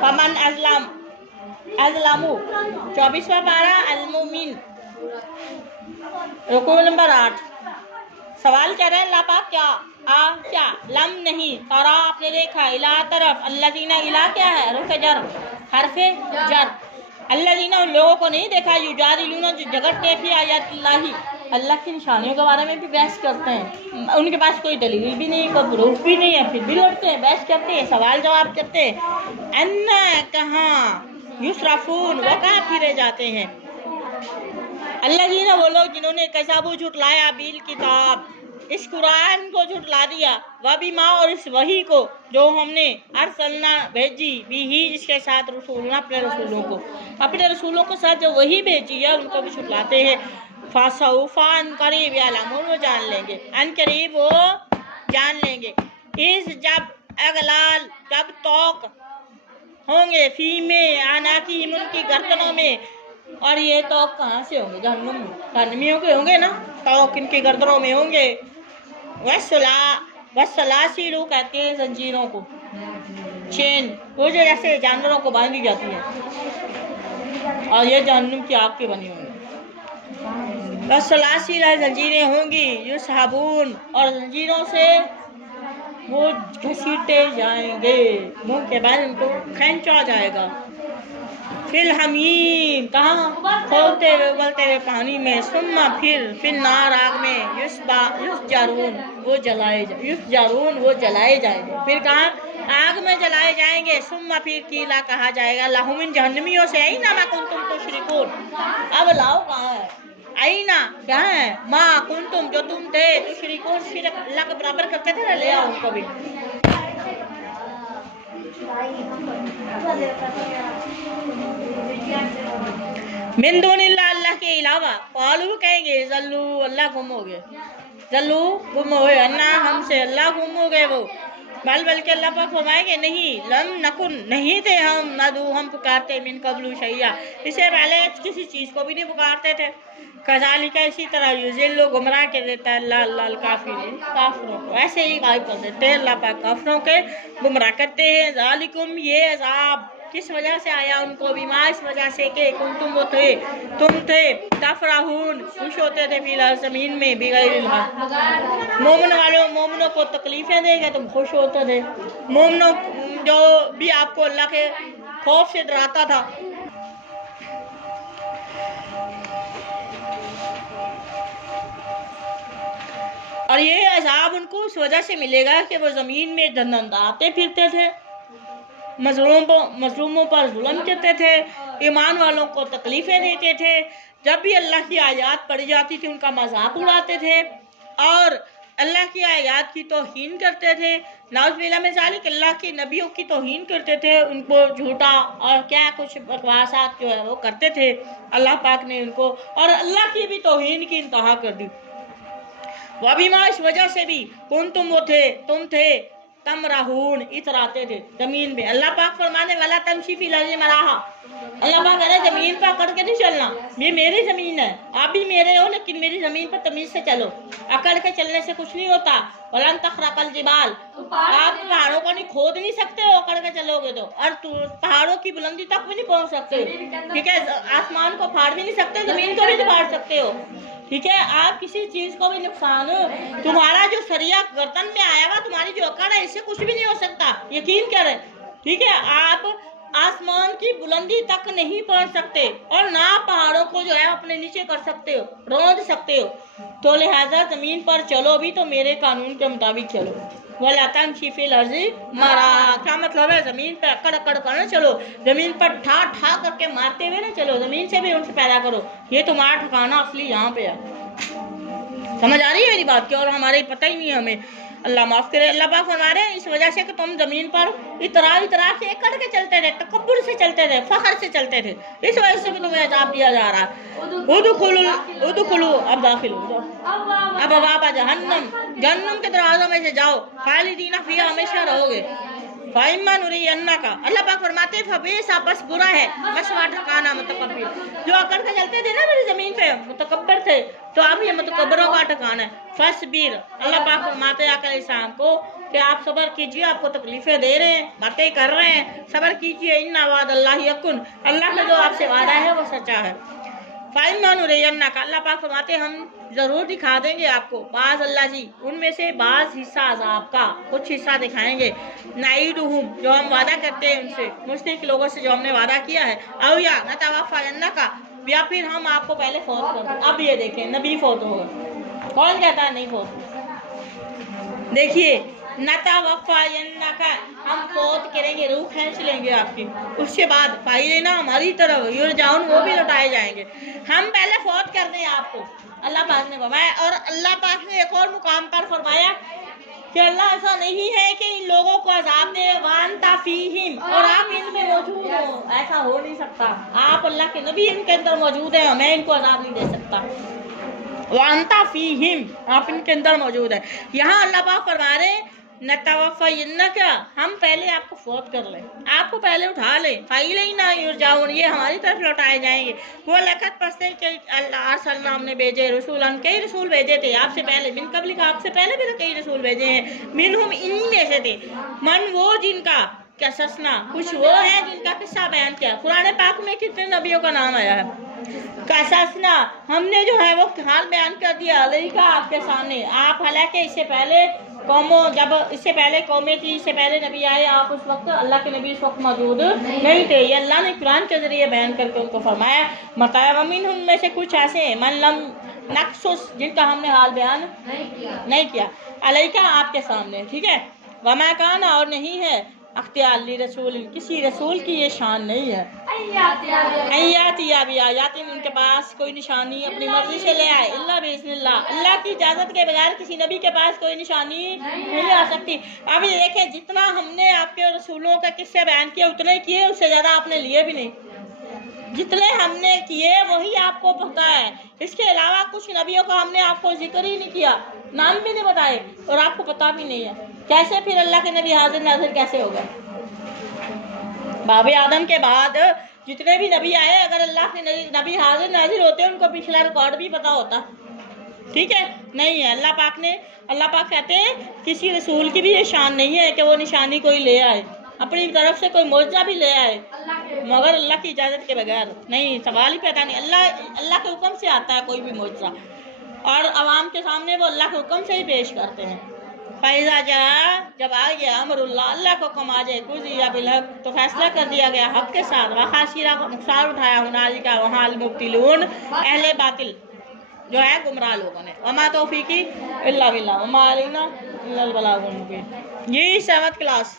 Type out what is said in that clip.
फमन अज़लमु 24वां पारा अल-मुमिन रुकू नंबर 8। सवाल कर रहे हैं अल्लाह पाक क्या लम नहीं तरा आपने देखा इला तरफ अल्लज़ीना इला क्या है हरफ़े जर अल्लज़ीना उन लोगों को नहीं देखा युजादिलूना जो झगड़ते हैं फी आयातिल्लाही अल्लाह की निशानियों के बारे में भी बहस करते हैं, उनके पास कोई दलील भी नहीं कोई प्रूफ भी नहीं है, फिर भी लड़ते हैं बहस करते हैं सवाल जवाब करते हैं। अन्ना कहाँ युसरफून वो कहाँ फिरे जाते हैं। अल्लज़ीना वो लोग जिन्होंने कज़बू झुटलाया बिल किताब इस कुरान को झुटला दिया वह भी माँ और इस वही को जो हमने अरसलना भेजी भी ही इसके साथ रसूलना अपने रसूलों के साथ जो वही भेजी है उनको भी झुटलाते हैं। फासौफा अन करीब यालमून वो जान लेंगे अन करीब वो जान लेंगे इस जब अगलाल जब तौक होंगे फी में आना की उनकी गर्दनों में और ये तौक कहाँ से होंगे जहन्नमियों के होंगे ना तौक इनकी गर्दनों में होंगे। वसलासिलू कहते हैं जंजीरों को चेन वो जो जैसे जानवरों को बांधी जाती है और ये जहन्नुम की आग के बनी हुई वसलासिल जंजीरें होंगी युसहबून और जंजीरों से वो घसीटे जाएंगे मुंह के बाद उनको खींचा जाएगा। फिर हमीम कहाँ खोलते हुए उबलते हुए पानी में सुम्मा फिर नार आग में युसजारून वो जलाए जाएंगे फिर कहाँ आग में जलाए जाएंगे। सुम्मा फिर कीला कहा जाएगा लहुमिन जहन्नमियों से आई ना मा कुंतुम तुशरिकून अब लाओ कहाँ है आईना क्या है माँ कुंतुम जो तुम थे तुशरिकून शिरक अल्लाह के बराबर करते थे ना ले आओ उनको भी। मिन दूनिल्लाह अल्लाह के अलावा कालू कहेंगे जल्लू अल्लाह गुम हो गए जल्लू गुम हो गए अन्ना हमसे अल्लाह गुम हो गए वो बल्कि अल्लाह पाक फरमाएंगे नहीं लम नकुन नहीं थे हम नदू हम पुकारते मिन कबलू शैया इससे पहले किसी चीज़ को भी नहीं पुकारते थे। कज़ालिका इसी तरह युज़िल्लु गुमराह कर देता है अल्लाह काफिरों को ऐसे ही गायब कर देते हैं अल्लाह पाक काफिरों के गुमराह करते हैं। ज़ालिकुम ये अज़ाब किस वजह से आया उनको बीमार इस वजह से कि तुम थे तफराहून खुश होते थे फिल ज़मीन में बिगैरिल हक़ मोमिनों को तकलीफ़ें देंगे तुम खुश होते थे। मोमिनों जो भी आपको अल्लाह के खौफ से डराता था और ये अज़ाब उनको उस वजह से मिलेगा कि वो ज़मीन में धंधंदाते फिरते थे मजलूमों पर जुल्म करते थे ईमान वालों को तकलीफ़ें देते थे जब भी अल्लाह की आयत पढ़ी जाती थी उनका मजाक उड़ाते थे और अल्लाह की आयत की तौहीन करते थे। नाउज़ुबिल्लाह में ज़ालिक अल्लाह के नबियों की तौहीन करते थे उनको झूठा और क्या कुछ बकवासात जो है वो करते थे। अल्लाह पाक ने उनको और अल्लाह की भी तौहीन की इंतहा कर दी। वह भी माँ इस वजह से भी तुम थे तमराहून इतराते थे जमीन में। अल्लाह पाक फरमाने वाला तमशी फिल अर्ज़ि मराहा अल्लाह पाक कह रहे जमीन पर अकड़ के नहीं चलना ये मेरी ज़मीन है आप भी मेरे हो लेकिन मेरी ज़मीन पर तमीज़ से चलो अकड़ के चलने से कुछ नहीं होता। वलन तखरकल जिबाल आप पहाड़ों को नहीं खोद नहीं सकते हो अकड़ के चलोगे तो और पहाड़ों की बुलंदी तक भी नहीं पहुंच सकते ठीक है आसमान को फाड़ भी नहीं सकते ज़मीन को भी नहीं फाड़ सकते हो ठीक है। आप किसी चीज को भी नुकसान तुम्हारा जो सरिया गर्दन में आया हुआ तुम्हारी जो अकड़ है इससे कुछ भी नहीं हो सकता यकीन करें ठीक है। आप आसमान की बुलंदी तक नहीं पहुंच सकते और ना पहाड़ों को जो है अपने नीचे कर सकते हो रोंद सकते हो तो लिहाजा जमीन पर चलो भी तो मेरे कानून के मुताबिक चलो। वला तमशी फिल अर्ज़ि मराहा क्या मतलब है जमीन पर अकड़ कर ना चलो जमीन पर ठा करके मारते हुए ना चलो जमीन से भी उनसे पैदा करो ये तुम्हारा ठिकाना असली यहाँ पे है। समझ आ रही है मेरी बात की और हमारे पता ही नहीं है हमें अल्लाह माफ़ करे। अल्लाह पाक फरमा रहे हैं इस वजह से कि तुम ज़मीन पर इतरा के कड़ के चलते थे तकब्बुर से चलते थे फ़ख्र से चलते थे इस वजह से तुम्हें अज़ाब दिया जा रहा है। उदखुलू अब दाखिल हो जाओ अब बाबा जहन्नम के दरवाज़ों में से जाओ खालिदीना फ़ीहा हमेशा रहोगे। फ़इम्मा नुरियन्ना का अल्लाह पाक फरमाते फबीसा बस बुरा है मसवा ठिकाना मुतकब्बिर जो अकड़ के चलते थे ना मेरी ज़मीन पे मुतकब्बर थे तो अब ये मुतकब्बरों का ठिकाना है। फसबीर अल्लाह पाक फरमाते आकर इस्लाम को کہ آپ صبر کیجیے، آپ کو تکلیفیں دے رہے ہیں، باتیں کر رہے ہیں، صبر کیجیے، ان وعد اللہ یکن، اللہ کا جو آپ سے وعدہ ہے وہ سچا ہے۔ فَإِمَّا نُرِيَنَّكَ، اللہ پاک فرماتے ہیں ہم ضرور دکھا دیں گے آپ کو بعض اللہ جی ان میں سے بعض حصہ عذاب کا، کچھ حصہ دکھائیں گے، نعیدہم جو ہم وعدہ کرتے ہیں ان سے، مشرک لوگوں سے جو ہم نے وعدہ کیا ہے، او یا نتوفینک، یا پھر ہم آپ کو پہلے فوت کر دیں۔ اب یہ دیکھیں نبی فوت ہوگا، کون کہتا ہے نہیں فوت؟ دیکھیے نتوفینک، ہم فوت کریں گے، روح کھینچ لیں گے آپ کی، اس کے بعد فائلینا ہماری طرف یرجعون، وہ بھی لوٹائے جائیں گے، ہم پہلے فوت کر دیں آپ کو، اللہ پاک نے فرمایا۔ اور اللہ پاک نے ایک اور مقام پر فرمایا کہ اللہ ایسا نہیں ہے کہ ان لوگوں کو عذاب دے وانت فیہم، اور آپ ان میں موجود ہو، ایسا ہو نہیں سکتا، آپ اللہ کے نبی ان کے اندر موجود ہیں، میں ان کو عذاب نہیں دے سکتا، وانت فیہم، آپ ان کے اندر موجود ہیں۔ یہاں اللہ پاک فرما رہے ہیں نتوفینک، ہم پہلے آپ کو فوت کر لیں، آپ کو پہلے اٹھا لیں، فإلینا یرجعون، یہ ہماری طرف لوٹائے جائیں گے۔ وہ لقد پستے کہ اللہ ارسلنا، ہم نے بھیجے رسولن، کئی رسول بھیجے تھے آپ سے پہلے، من قبلک، آپ سے پہلے بھی کئی رسول بھیجے ہیں، منہم، انہی میں سے تھے، من وہ جن کا قصصنا، کچھ وہ ہے جن کا قصہ بیان کیا۔ قرآن پاک میں کتنے نبیوں کا نام آیا ہے؟ قصصنا، ہم نے جو ہے وہ حال بیان کر دیا علیکہ، آپ کے سامنے، آپ حالانکہ اس سے پہلے قوموں، جب اس سے پہلے قومیں تھی، اس سے پہلے نبی آئے، آپ اس وقت اللہ کے نبی اس وقت موجود نہیں تھے، یہ اللہ نے قرآن کے ذریعے بیان کر کے ان کو فرمایا۔ مطلب ومنہم میں سے کچھ ایسے ہیں من لم نقصص، جن کا ہم نے حال بیان نہیں کیا، علیکہ، آپ کے سامنے، ٹھیک ہے۔ وما کان، اور نہیں ہے، اختیار لی رسول، کسی رسول کی یہ شان نہیں ہے، ایاتیا بآیات، ان کے پاس کوئی نشانی اپنی مرضی سے لے آئے، اللہ باذن اللہ، اللہ کی اجازت کے بغیر کسی نبی کے پاس کوئی نشانی نہیں آ سکتی۔ اب یہ دیکھیں جتنا ہم نے آپ کے رسولوں کا قصے بیان کیا اتنے کیے، اس سے زیادہ آپ نے لیے بھی نہیں، جتنے ہم نے کیے وہی آپ کو پتہ ہے، اس کے علاوہ کچھ نبیوں کا ہم نے آپ کو ذکر ہی نہیں کیا، نام بھی نہیں بتائے، اور آپ کو پتہ بھی نہیں ہے، کیسے پھر اللہ کے نبی حاضر ناظر کیسے ہوگا؟ باب آدم کے بعد جتنے بھی نبی آئے، اگر اللہ کے نبی حاضر ناظر ہوتے ان کو پچھلا ریکارڈ بھی پتا ہوتا، ٹھیک ہے، نہیں ہے۔ اللہ پاک کہتے ہیں کسی رسول کی بھی یہ شان نہیں ہے کہ وہ نشانی کوئی لے آئے، اپنی طرف سے کوئی معجزہ بھی لے آئے، مگر اللہ کی اجازت کے بغیر نہیں، سوال ہی پیدا نہیں، اللہ کے حکم سے آتا ہے کوئی بھی معجزہ، اور عوام کے سامنے وہ اللہ کے حکم سے ہی پیش کرتے ہیں۔ فَإِذَا جَاءَ، جب آ گیا امر اللہ، اللہ کو حکم آ جائے، قُضِیَ بِالْحَقِّ، تو فیصلہ کر دیا گیا حق کے ساتھ، وَخَسِرَ، نقصان اٹھایا، ہُنَالِکَ، وہاں، الْمُبْطِلُونَ، اہل باطل جو ہے گمراہ لوگوں نے، وَمَا تَوْفِیقِی إِلَّا بِاللَّہ وَمَا عَلَیْنَا إِلَّا الْبَلَاغُ الْمُبِین۔ یہ 7th کلاس